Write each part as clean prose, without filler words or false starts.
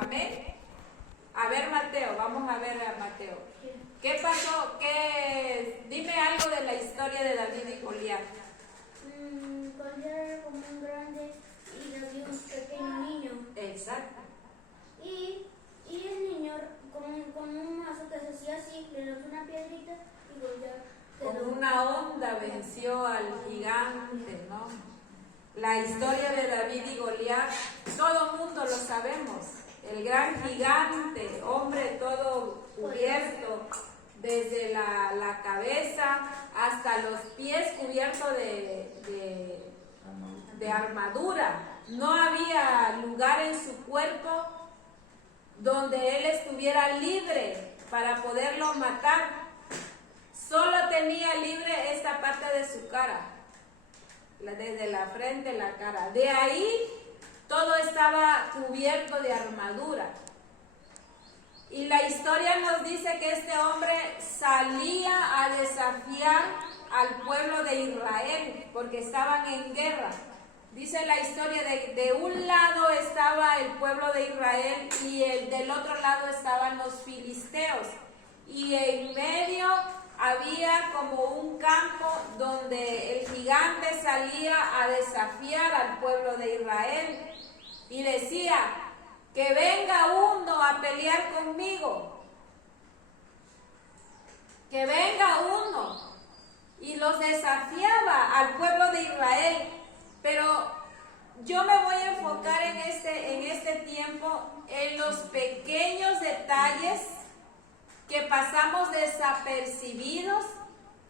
Amén. A ver, Mateo, vamos a ver a Mateo. Sí. ¿Qué pasó? Dime algo de la historia de David y Goliat. Goliat era como un grande y David un pequeño niño. Exacto. Y el niño con un mazo que se hacía así, le lanzó una piedrita y Goliat Con quedó. una onda venció al gigante, ¿no? La historia de David y Goliat, todo el mundo lo sabemos. El gran gigante, hombre todo cubierto, desde la cabeza hasta los pies cubiertos de armadura. No había lugar en su cuerpo donde él estuviera libre para poderlo matar. Solo tenía libre esta parte de su cara, desde la frente, la cara. De ahí todo estaba cubierto de armadura. Y la historia nos dice que este hombre salía a desafiar al pueblo de Israel porque estaban en guerra. Dice la historia de un lado estaba el pueblo de Israel y del otro lado estaban los filisteos. Y en medio había como un campo donde el gigante salía a desafiar al pueblo de Israel y decía: que venga uno a pelear conmigo, que venga uno, y los desafiaba al pueblo de Israel. Pero yo me voy a enfocar en este tiempo en los pequeños detalles que pasamos desapercibidos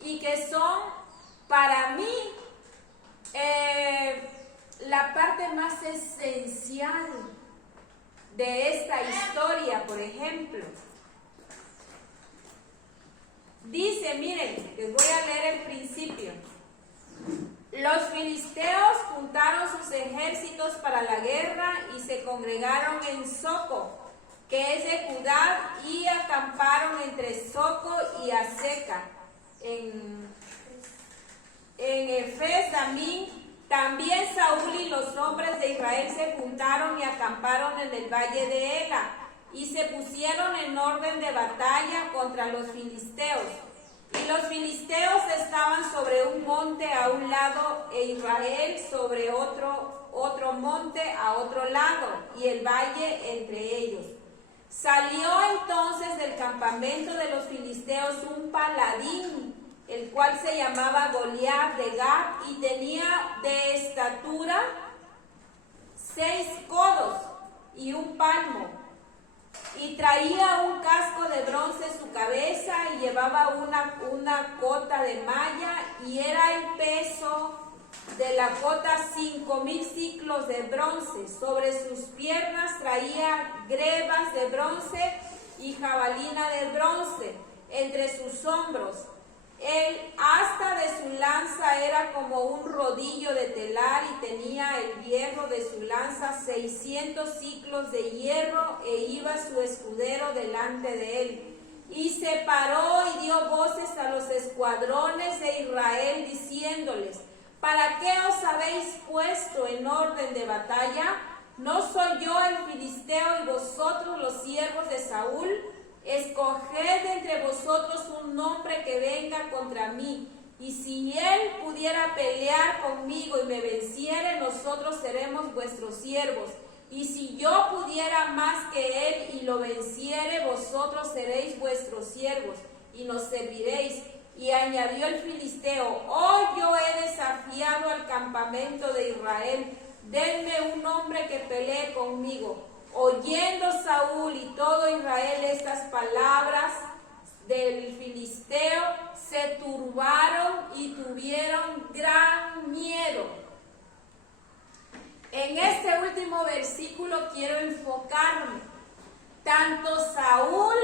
y que son para mí la parte más esencial de esta historia. Por ejemplo, dice, miren, les voy a leer el principio. Los filisteos juntaron sus ejércitos para la guerra y se congregaron en Soco, que es de Judá, y acamparon entre Soco y Azeca. En Efes también Saúl y los hombres de Israel se juntaron y acamparon en el valle de Ela, y se pusieron en orden de batalla contra los filisteos. Y los filisteos estaban sobre un monte a un lado, e Israel sobre otro monte a otro lado, y el valle entre ellos. Salió entonces del campamento de los filisteos un paladín, el cual se llamaba Goliat de Gat, y tenía de estatura 6 codos y un palmo, y traía un casco de bronce en su cabeza, y llevaba una cota de malla, y era el peso de la cota 5,000 ciclos de bronce. Sobre sus piernas traía grebas de bronce y jabalina de bronce entre sus hombros. El asta de su lanza era como un rodillo de telar, y tenía el hierro de su lanza 600 ciclos de hierro, e iba su escudero delante de él. Y se paró y dio voces a los escuadrones de Israel, diciéndoles: ¿para qué os habéis puesto en orden de batalla? ¿No soy yo el filisteo y vosotros los siervos de Saúl? Escoged entre vosotros un hombre que venga contra mí, y si él pudiera pelear conmigo y me venciere, nosotros seremos vuestros siervos. Y si yo pudiera más que él y lo venciere, vosotros seréis vuestros siervos y nos serviréis. Y añadió el filisteo: hoy yo he desafiado al campamento de Israel, denme un hombre que pelee conmigo. Oyendo Saúl y todo Israel estas palabras del filisteo, se turbaron y tuvieron gran miedo. En este último versículo quiero enfocarme. Tanto Saúl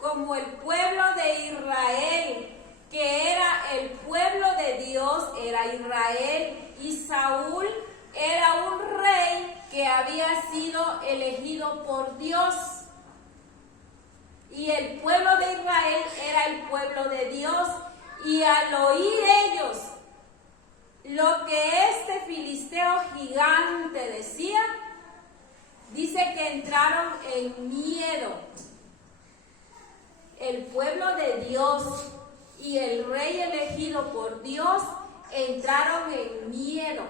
como el pueblo de Israel, que era el pueblo de Dios, era Israel, y Saúl era un rey que había sido elegido por Dios. Y el pueblo de Israel era el pueblo de Dios. Y al oír ellos lo que este filisteo gigante decía, dice que entraron en miedo. El pueblo de Dios y el rey elegido por Dios entraron en miedo.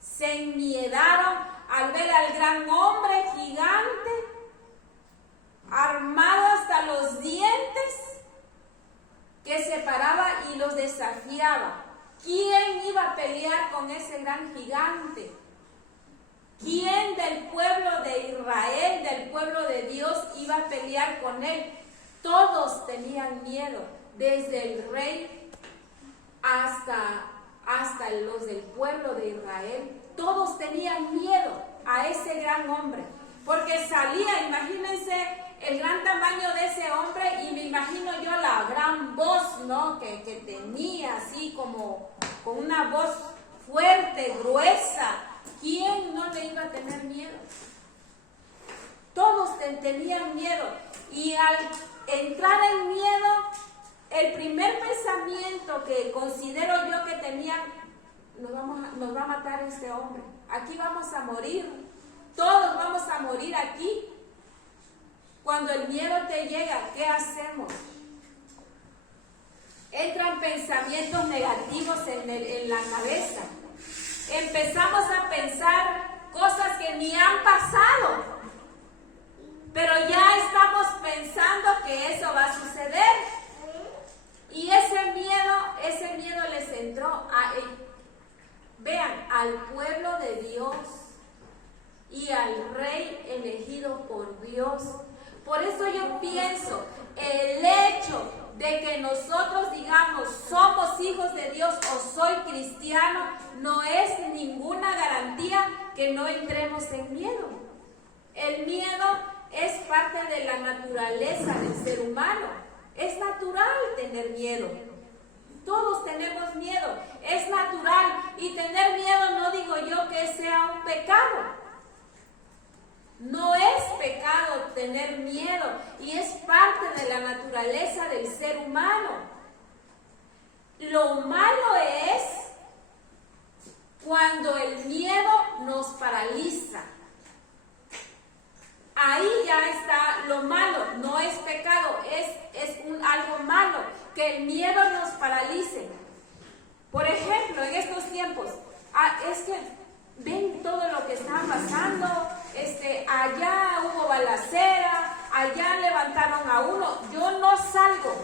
Se enmiedaron al ver al gran hombre gigante, armado hasta los dientes, que se paraba y los desafiaba. ¿Quién iba a pelear con ese gran gigante? ¿Quién del pueblo de Israel, del pueblo de Dios, iba a pelear con él? Todos tenían miedo, desde el rey hasta los del pueblo de Israel. Todos tenían miedo a ese gran hombre, porque salía, imagínense el gran tamaño de ese hombre, y me imagino yo la gran voz, ¿no? que tenía, así como con una voz fuerte, gruesa. ¿Quién no le iba a tener miedo? Todos tenían miedo, y al entrar en miedo, el primer pensamiento que considero yo que tenían: nos va a matar este hombre, aquí vamos a morir, todos vamos a morir aquí. Cuando el miedo te llega, ¿qué hacemos? Entran pensamientos negativos en la cabeza. Empezamos a pensar cosas que ni han pasado, pero ya estamos pensando que eso va a suceder. Y ese miedo les entró vean, al pueblo de Dios y al rey elegido por Dios. Por eso yo pienso, el hecho de que nosotros digamos somos hijos de Dios o soy cristiano, no es ninguna garantía que no entremos en miedo. El miedo es parte de la naturaleza del ser humano. Es natural tener miedo. Todos tenemos miedo, es natural. Y tener miedo no digo yo que sea un pecado. No es pecado tener miedo, y es parte de la naturaleza del ser humano. Lo malo es cuando el miedo nos paraliza. Ahí ya está lo malo, no es pecado, es algo malo, que el miedo nos paralice. Por ejemplo, en estos tiempos, es que ven todo lo que está pasando, allá hubo balacera, allá levantaron a uno. Yo no salgo,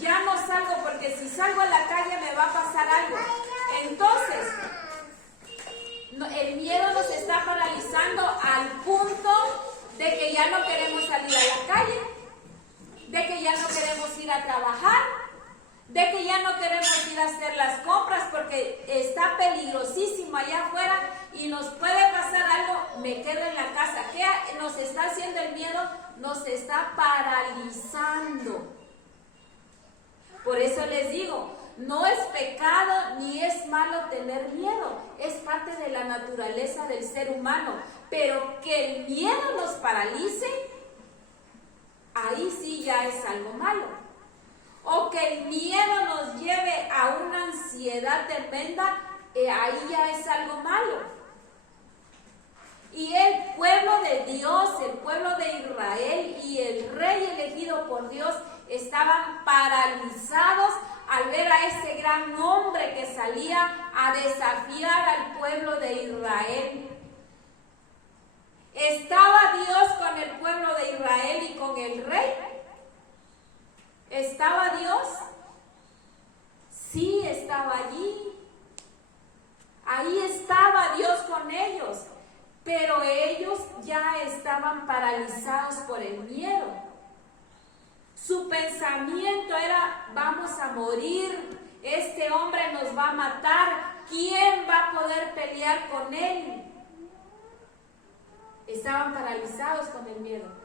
ya no salgo, porque si salgo a la calle me va a pasar algo. Entonces, el miedo nos está paralizando al punto de que ya no queremos salir a la calle, de que ya no queremos ir a trabajar, de que ya no queremos ir a hacer las compras porque está peligrosísimo allá afuera y nos puede pasar algo, me quedo en la casa. ¿Qué nos está haciendo el miedo? Nos está paralizando. Por eso les digo, no es pecado ni es malo tener miedo, es parte de la naturaleza del ser humano, pero que el miedo nos paralice, ahí sí ya es algo malo. O que el miedo nos lleve a una ansiedad tremenda, ahí ya es algo malo. Y el pueblo de Dios, el pueblo de Israel y el rey elegido por Dios estaban paralizados al ver a ese gran hombre que salía a desafiar al pueblo de Israel. ¿Estaba Dios con el pueblo de Israel y con el rey? ¿Estaba Dios? Sí, estaba allí. Ahí estaba Dios con ellos, pero ellos ya estaban paralizados por el miedo. Su pensamiento era: vamos a morir, este hombre nos va a matar, ¿quién va a poder pelear con él? Estaban paralizados con el miedo.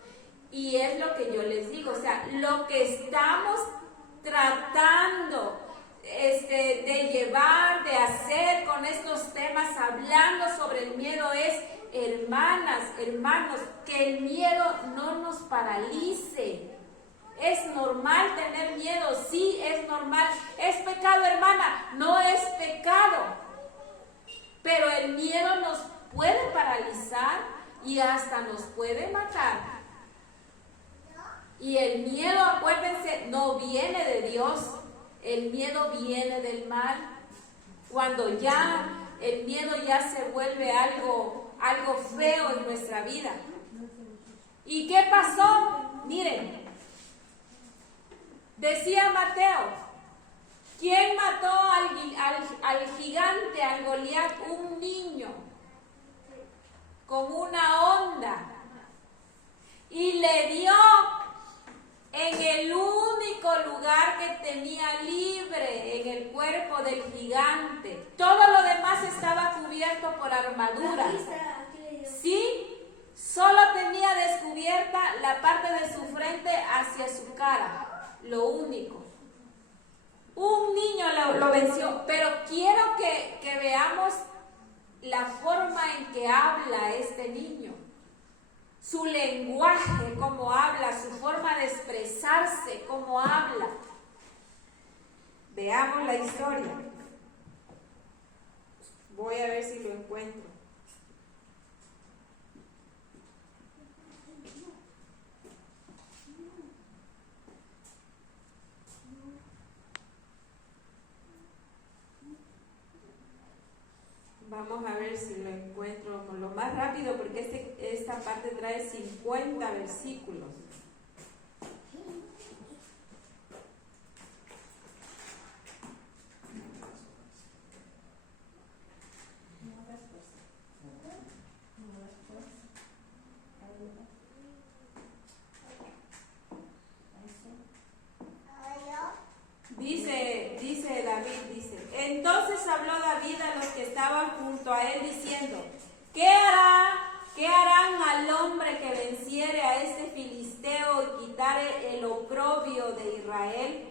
Y es lo que yo les digo, o sea, lo que estamos tratando de llevar, de hacer con estos temas, hablando sobre el miedo, es, hermanas, hermanos, que el miedo no nos paralice. Es normal tener miedo, sí, es normal. ¿Es pecado, hermana? No es pecado. Pero el miedo nos puede paralizar, y hasta nos puede matar. Y el miedo, acuérdense, no viene de Dios, el miedo viene del mal. Cuando ya el miedo ya se vuelve algo feo en nuestra vida. ¿Y qué pasó? Miren, decía Mateo, ¿quién mató al gigante, al Goliat? Un niño con una honda, y le dio en el único lugar que tenía libre, en el cuerpo del gigante. Todo lo demás estaba cubierto por armaduras. Sí, solo tenía descubierta la parte de su frente hacia su cara, lo único. Un niño lo venció, pero quiero que veamos la forma en que habla este niño. Su lenguaje, cómo habla, su forma de expresarse, cómo habla. Veamos la historia. Voy a ver si lo encuentro. Vamos a ver si lo encuentro lo más rápido, porque esta parte trae 50 versículos. Dice David, entonces habló David a los que estaban junto a él diciendo, ¿qué harán al hombre que venciere a este filisteo y quitare el oprobio de Israel?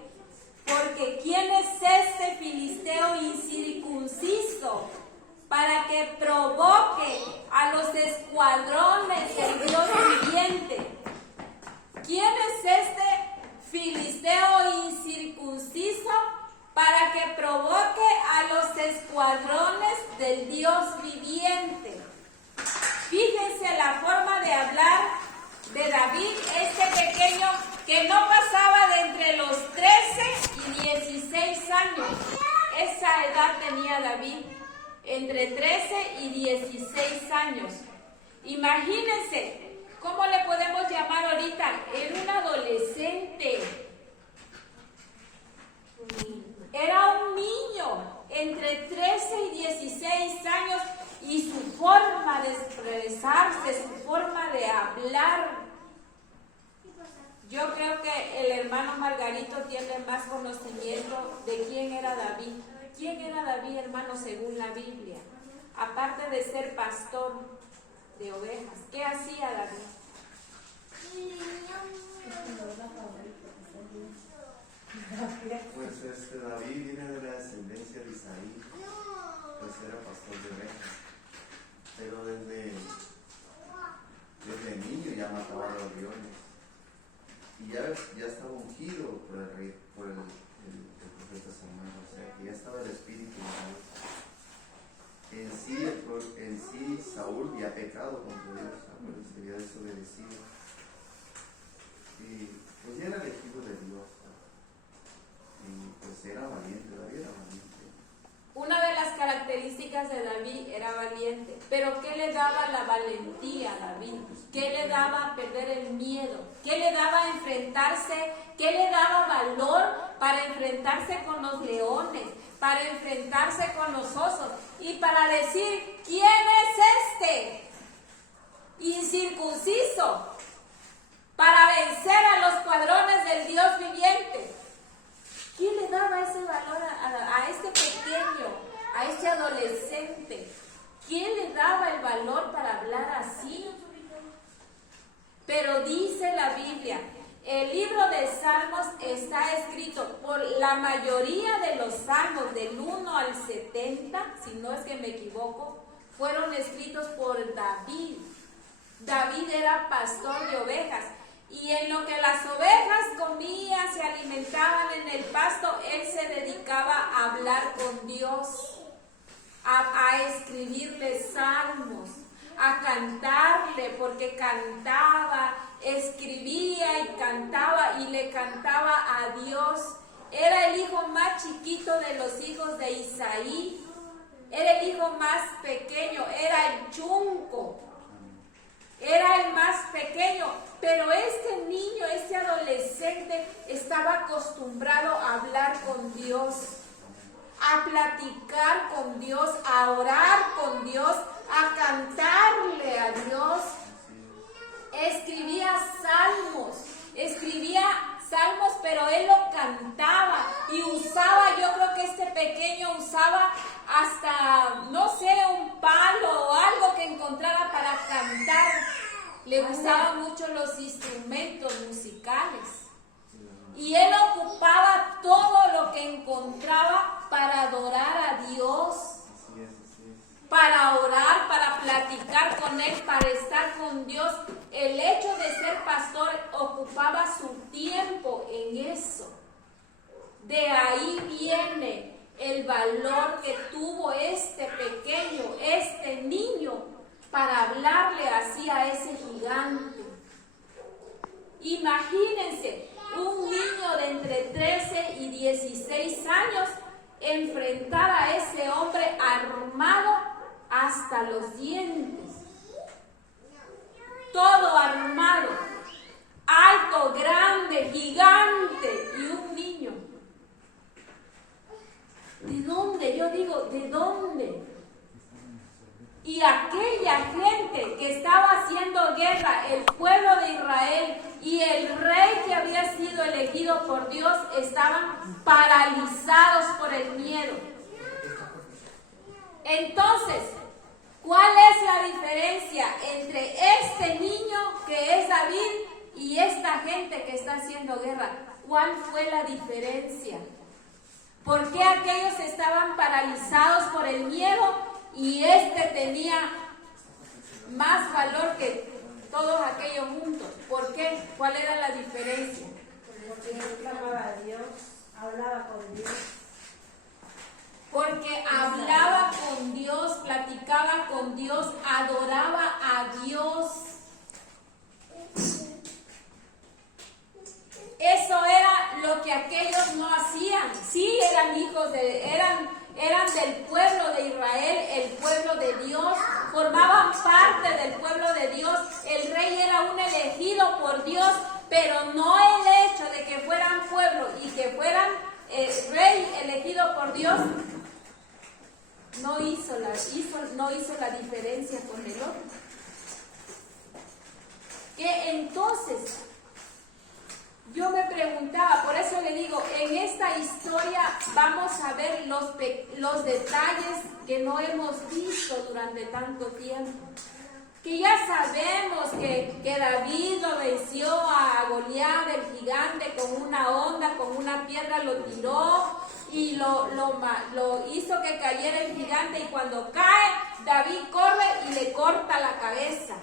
Porque ¿quién es este filisteo incircunciso para que provoque a los escuadrones del Dios viviente? ¿Quién es este filisteo incircunciso para que provoque a los escuadrones del Dios viviente? Fíjense la forma de hablar de David, este pequeño que no pasaba de entre los 13 y 16 años. Esa edad tenía David, entre 13 y 16 años. Imagínense, ¿cómo le podemos llamar ahorita? Era un adolescente. Era un niño entre 13 y 16 años, y su forma de expresarse, su forma de hablar. Yo creo que el hermano Margarito tiene más conocimiento de quién era David. ¿Quién era David, hermano, según la Biblia? Aparte de ser pastor de ovejas, ¿qué hacía David? Pues David viene de la descendencia de Isaí, pues era pastor de ovejas, pero desde niño ya mataba a los leones, y ya estaba ungido por el rey, por el profeta Samuel, o sea que ya estaba el espíritu de Dios. En sí Saúl ya ha pecado contra Dios, pues había desobedecido, y pues ya era elegido de Dios. Y pues era valiente, David era valiente. Una de las características de David era valiente. Pero ¿qué le daba la valentía a David? ¿Qué le daba perder el miedo? ¿Qué le daba enfrentarse? ¿Qué le daba valor para enfrentarse con los leones? Para enfrentarse con los osos y para decir, ¿quién es este incircunciso para vencer a los cuadrones del Dios viviente? ¿Quién le daba ese valor a este pequeño, a este adolescente? ¿Quién le daba el valor para hablar así? Pero dice la Biblia, el libro de Salmos está escrito por la mayoría de los salmos, del 1 al 70, si no es que me equivoco, fueron escritos por David. David era pastor de ovejas. Y en lo que las ovejas comían, se alimentaban en el pasto, él se dedicaba a hablar con Dios, a escribirle salmos, a cantarle, porque cantaba, escribía y cantaba y le cantaba a Dios. Era el hijo más chiquito de los hijos de Isaí. Era el hijo más pequeño, era el chunco. Era el más pequeño, pero este niño, este adolescente, estaba acostumbrado a hablar con Dios, a platicar con Dios, a orar con Dios, a cantarle a Dios. Escribía salmos, pero él lo cantaba y usaba, yo creo que este pequeño usaba hasta, no sé, un palo o algo que encontrara para cantar. Le gustaban mucho los instrumentos musicales. Y él ocupaba todo lo que encontraba para adorar a Dios, para orar, para platicar con Él, para estar con Dios. El hecho de ser pastor ocupaba su tiempo en eso. De ahí viene el valor que tuvo este pequeño, este niño, para hablarle así a ese gigante. Imagínense, un niño de entre 13 y 16 años enfrentar a ese hombre armado hasta los dientes. Todo armado, alto, grande, gigante y un niño. ¿De dónde? Yo digo, ¿de dónde? Y aquella gente que estaba haciendo guerra, el pueblo de Israel y el rey que había sido elegido por Dios, estaban paralizados por el miedo. Entonces, ¿cuál es la diferencia entre este niño que es David y esta gente que está haciendo guerra? ¿Cuál fue la diferencia? ¿Por qué aquellos estaban paralizados por el miedo y este tenía más valor que todos aquellos juntos? ¿Por qué? ¿Cuál era la diferencia? Porque él clamaba a Dios, hablaba con Dios. Porque hablaba con Dios, platicaba con Dios, adoraba a Dios. Eso era lo que aquellos no hacían. Sí, eran hijos eran del pueblo de Israel, el pueblo de Dios, formaban parte del pueblo de Dios. El rey era un elegido por Dios, pero no el hecho de que fueran pueblo y que fueran rey elegido por Dios no hizo la diferencia con el otro. Que entonces yo me preguntaba, por eso le digo, en esta historia vamos a ver los detalles que no hemos visto durante tanto tiempo. Que ya sabemos que David lo venció a Goliat, el gigante, con una onda, con una piedra lo tiró y lo hizo que cayera el gigante, y cuando cae, David corre y le corta la cabeza.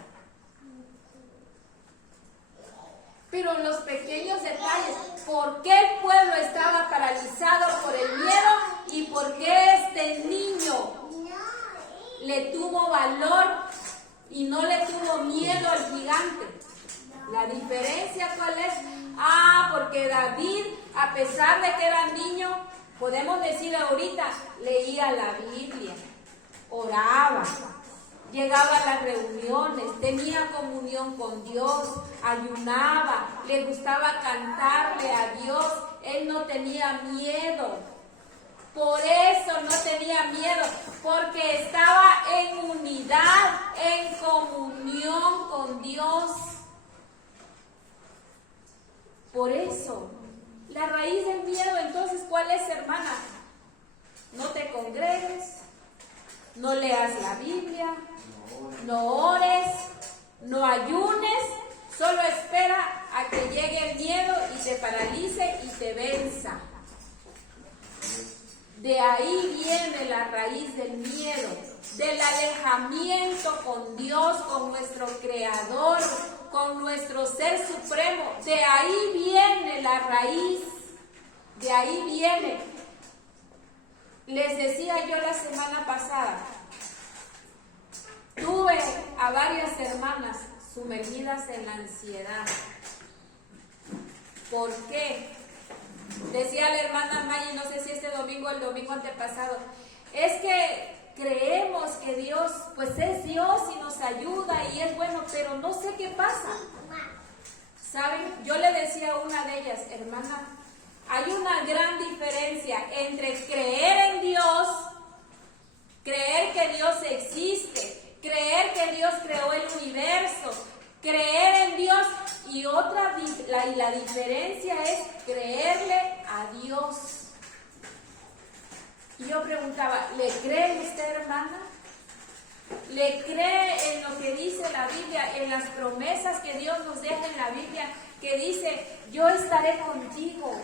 Pero los pequeños detalles, ¿por qué el pueblo estaba paralizado por el miedo y por qué este niño le tuvo valor y no le tuvo miedo al gigante? ¿La diferencia cuál es? Porque David, a pesar de que era niño, podemos decir ahorita, leía la Biblia, oraba, llegaba a las reuniones, tenía comunión con Dios, ayunaba, le gustaba cantarle a Dios, él no tenía miedo. Por eso no tenía miedo, porque estaba en unidad, en comunión con Dios. Por eso, la raíz del miedo, entonces, ¿cuál es, hermana? No te congregues, no leas la Biblia, no ores, no ayunes, solo espera a que llegue el miedo y te paralice y te venza. De ahí viene la raíz del miedo, del alejamiento con Dios, con nuestro Creador, con nuestro Ser Supremo. De ahí viene la raíz, de ahí viene. Les decía yo la semana pasada tuve a varias hermanas sumergidas en la ansiedad. ¿Por qué? Decía la hermana Maya, no sé si este domingo o el domingo antepasado, es que creemos que Dios, pues es Dios y nos ayuda y es bueno, pero no sé qué pasa. ¿Saben? Yo le decía a una de ellas, hermana, hay una gran diferencia entre creer en Dios, creer que Dios existe, creer que Dios creó el universo, creer en Dios y la diferencia es creerle a Dios. Y yo preguntaba, ¿le cree usted, hermana? ¿Le cree en lo que dice la Biblia, en las promesas que Dios nos deja en la Biblia, que dice, yo estaré contigo?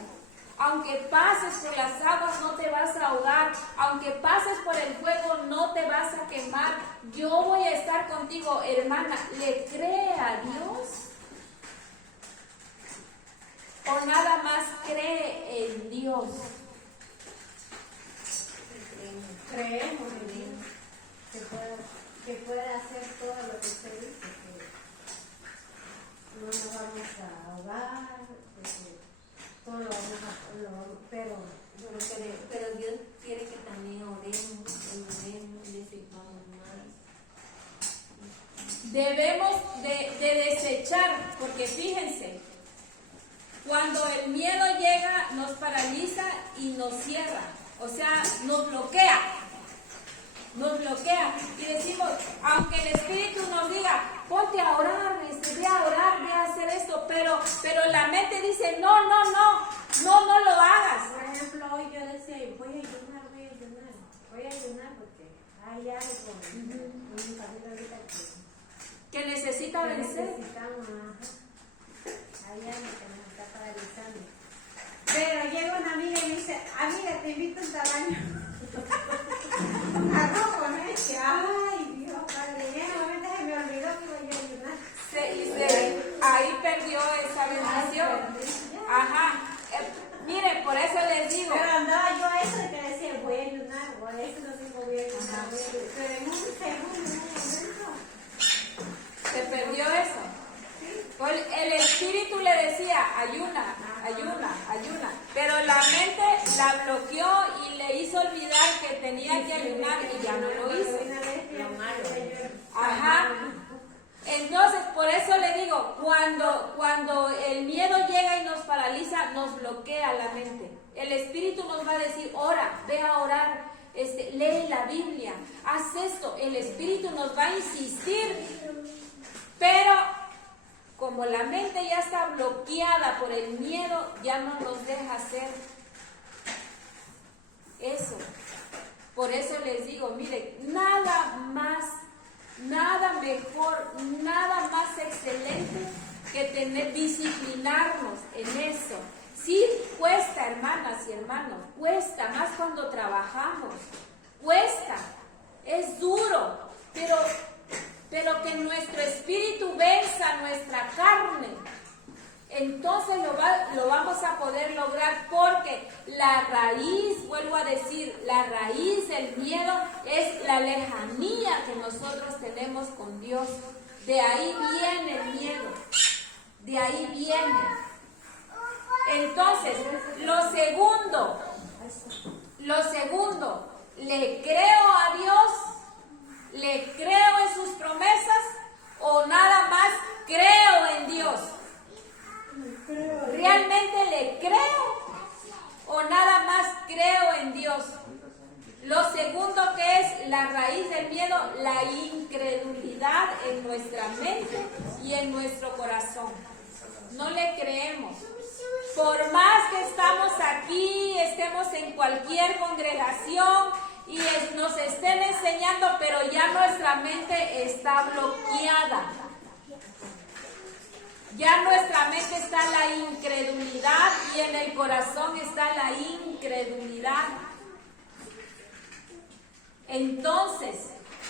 Aunque pases por las aguas no te vas a ahogar, aunque pases por el fuego no te vas a quemar, yo voy a estar contigo, hermana. ¿Le cree a Dios? ¿O nada más cree en Dios? Creemos en Dios que puede hacer todo lo que usted dice, que no nos vamos a ahogar, que todo lo vamos a, Pero Dios quiere que también oremos, le sirvamos más. Debemos de desechar, porque fíjense, cuando el miedo llega nos paraliza y nos cierra, o sea, nos bloquea. Y decimos, aunque el Espíritu nos diga, ponte a orar, ve a orar, ve a hacer esto, pero la mente dice, no lo hagas. Por ejemplo, hoy yo decía, voy a ayunar porque hay algo en mi familia ahorita Que necesita vencer. necesitamos, hay algo que nos está paralizando. Pero llega una amiga y me dice, amiga, te invito a un tabaño. Arroz con leche. Ay, Dios, padre. Y en ese momento se me olvidó que iba yo a ayunar. Ahí perdió esa bendición. Ajá. Mire, por eso les digo. Pero andaba yo a eso de que decía, voy a ayunar, o a eso no tengo voy a ayunar. Pero en un segundo, Se perdió eso. El Espíritu le decía, ayuna. Pero la mente la bloqueó y le hizo olvidar que tenía que ayunar y ya no lo hizo. Ajá. Entonces, por eso le digo, cuando el miedo llega y nos paraliza, nos bloquea la mente. El Espíritu nos va a decir, ora, ve a orar, lee la Biblia, haz esto. El Espíritu nos va a insistir, pero como la mente ya está bloqueada por el miedo, ya no nos deja hacer eso. Por eso les digo, mire, nada mejor, nada más excelente que disciplinarnos en eso. Sí, cuesta, hermanas y hermanos, cuesta, más cuando trabajamos, cuesta, es duro, pero que nuestro espíritu venza nuestra carne. Entonces lo vamos a poder lograr, porque la raíz, vuelvo a decir, la raíz del miedo es la lejanía que nosotros tenemos con Dios. De ahí viene el miedo, de ahí viene. Entonces, lo segundo, ¿le creo a Dios? ¿Le creo en sus promesas o nada más creo en Dios? ¿Realmente le creo o nada más creo en Dios? Lo segundo, que es la raíz del miedo, la incredulidad en nuestra mente y en nuestro corazón. No le creemos. Por más que estamos aquí, estemos en cualquier congregación y nos estén enseñando, pero ya nuestra mente está bloqueada. Ya nuestra mente está en la incredulidad y en el corazón está la incredulidad. Entonces,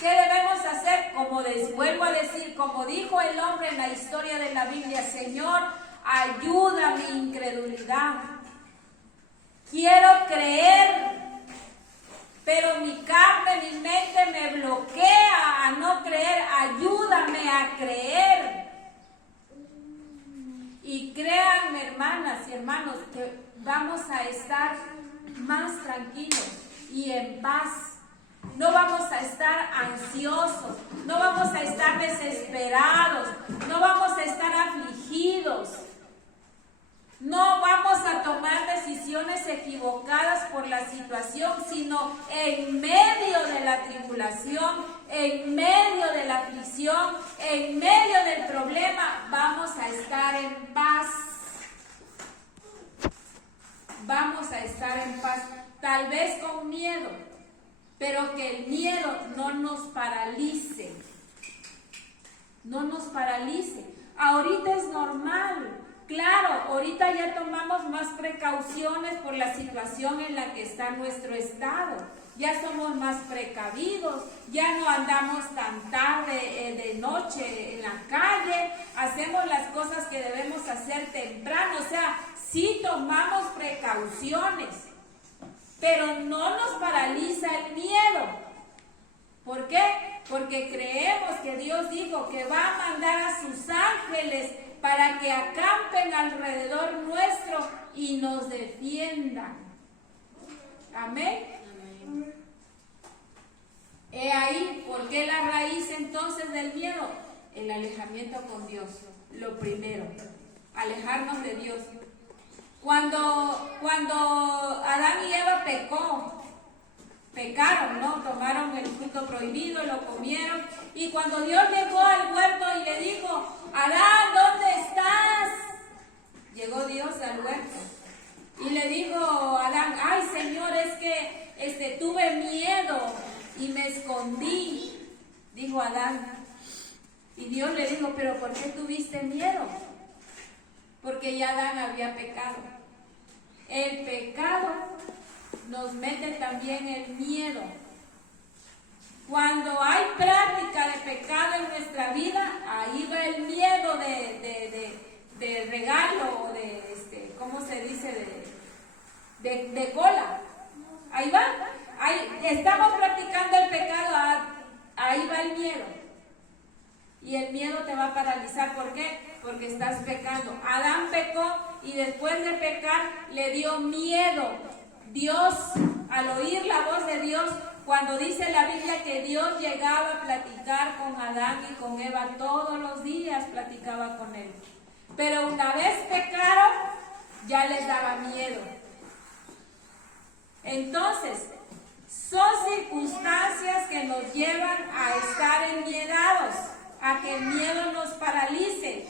¿qué debemos hacer? Como les vuelvo a decir, como dijo el hombre en la historia de la Biblia, Señor, ayuda a mi incredulidad. Quiero creer pero mi carne, mi mente me bloquea a no creer. Ayúdame a creer. Y créanme, hermanas y hermanos, que vamos a estar más tranquilos y en paz. No vamos a estar ansiosos, no vamos a estar desesperados, no vamos a estar afligidos. No vamos a tomar decisiones equivocadas por la situación, sino en medio de la tribulación, en medio de la aflicción, en medio del problema, vamos a estar en paz. Vamos a estar en paz, tal vez con miedo, pero que el miedo no nos paralice. No nos paralice. Ahorita es normal. Claro, ahorita ya tomamos más precauciones por la situación en la que está nuestro estado. Ya somos más precavidos, ya no andamos tan tarde de noche en la calle, hacemos las cosas que debemos hacer temprano, o sea, sí tomamos precauciones, pero no nos paraliza el miedo. ¿Por qué? Porque creemos que Dios dijo que va a mandar a sus ángeles para que acampen alrededor nuestro y nos defiendan. Amén. He ahí, ¿por qué la raíz entonces del miedo? El alejamiento con Dios, lo primero, alejarnos de Dios. Cuando Adán y Eva pecaron, ¿no? Tomaron el fruto prohibido, lo comieron, y cuando Dios llegó al huerto y le dijo: Adán, ¿dónde estás? Llegó Dios al huerto y le dijo a Adán: ay, Señor, es que tuve miedo y me escondí, dijo Adán. Y Dios le dijo: pero ¿por qué tuviste miedo? Porque ya Adán había pecado. El pecado nos mete también el miedo. Cuando hay práctica de pecado en nuestra vida, ahí va el miedo de regalo, o de, ¿cómo se dice? De cola. Ahí va. Ahí estamos practicando el pecado, ahí va el miedo. Y el miedo te va a paralizar. ¿Por qué? Porque estás pecando. Adán pecó y después de pecar le dio miedo. Dios, al oír la voz de Dios, cuando dice la Biblia que Dios llegaba a platicar con Adán y con Eva, todos los días platicaba con él. Pero una vez pecaron, ya les daba miedo. Entonces, son circunstancias que nos llevan a estar enmiedados, a que el miedo nos paralice.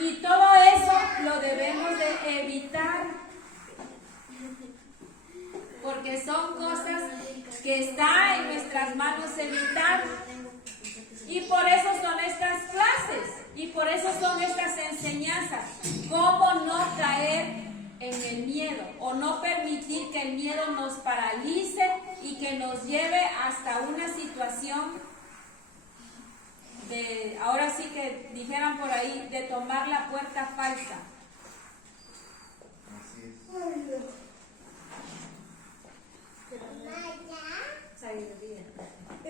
Y todo eso lo debemos de evitar, porque son cosas que está en nuestras manos evitar. Y por eso son estas clases, y por eso son estas enseñanzas. Cómo no caer en el miedo, o no permitir que el miedo nos paralice y que nos lleve hasta una situación de, ahora sí que dijeran por ahí, de tomar la puerta falsa. Así es.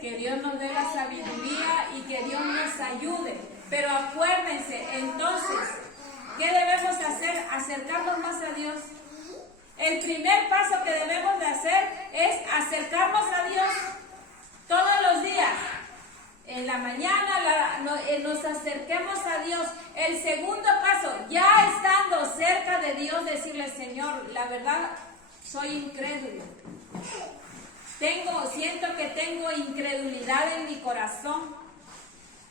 Que Dios nos dé la sabiduría y que Dios nos ayude. Pero acuérdense, entonces, ¿qué debemos hacer? Acercarnos más a Dios. El primer paso que debemos de hacer es acercarnos a Dios todos los días. En la mañana nos acerquemos a Dios. El segundo paso, ya estando cerca de Dios, decirle: Señor, la verdad, soy incrédulo. Siento que tengo incredulidad en mi corazón.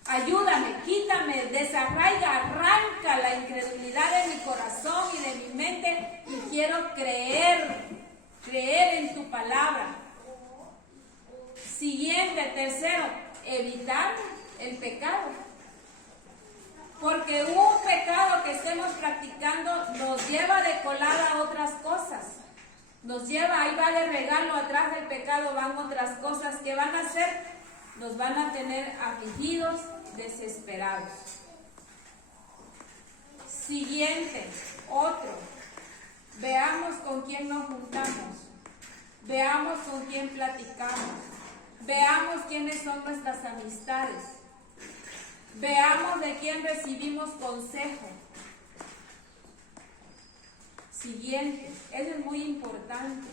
Ayúdame, quítame, desarraiga, arranca la incredulidad de mi corazón y de mi mente, y quiero creer en tu palabra. Siguiente, tercero, evitar el pecado. Porque un pecado que estemos practicando nos lleva de colada a otras cosas. Nos lleva, ahí va de regalo, atrás del pecado van otras cosas que van a hacer, nos van a tener afligidos, desesperados. Siguiente, otro. Veamos con quién nos juntamos. Veamos con quién platicamos. Veamos quiénes son nuestras amistades. Veamos de quién recibimos consejo. Siguiente, eso es muy importante.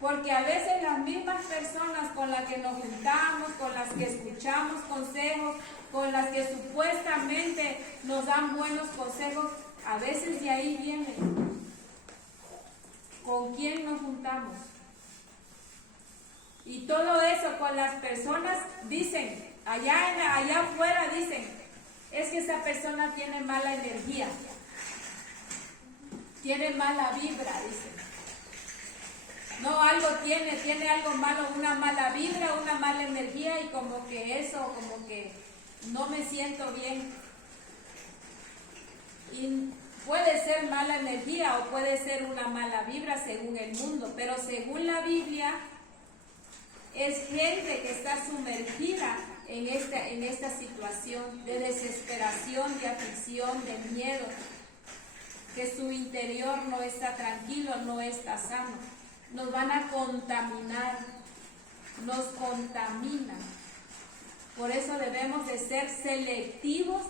Porque a veces las mismas personas con las que nos juntamos, con las que escuchamos consejos, con las que supuestamente nos dan buenos consejos, a veces de ahí viene. ¿Con quién nos juntamos? Y todo eso con las personas dicen, allá afuera dicen, es que esa persona tiene mala energía, tiene mala vibra, dicen. No, algo tiene algo malo, una mala vibra, una mala energía y como que no me siento bien. Y puede ser mala energía o puede ser una mala vibra según el mundo, pero según la Biblia es gente que está sumergida en esta situación de desesperación, de aflicción, de miedo, que su interior no está tranquilo, no está sano. Nos van a contaminar, nos contaminan. Por eso debemos de ser selectivos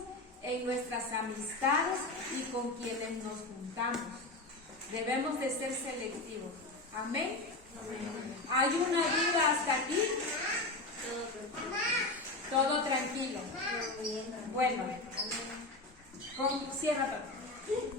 en nuestras amistades y con quienes nos juntamos. Debemos de ser selectivos. Amén. ¿Hay una duda hasta aquí? Todo tranquilo. Bueno, cierra.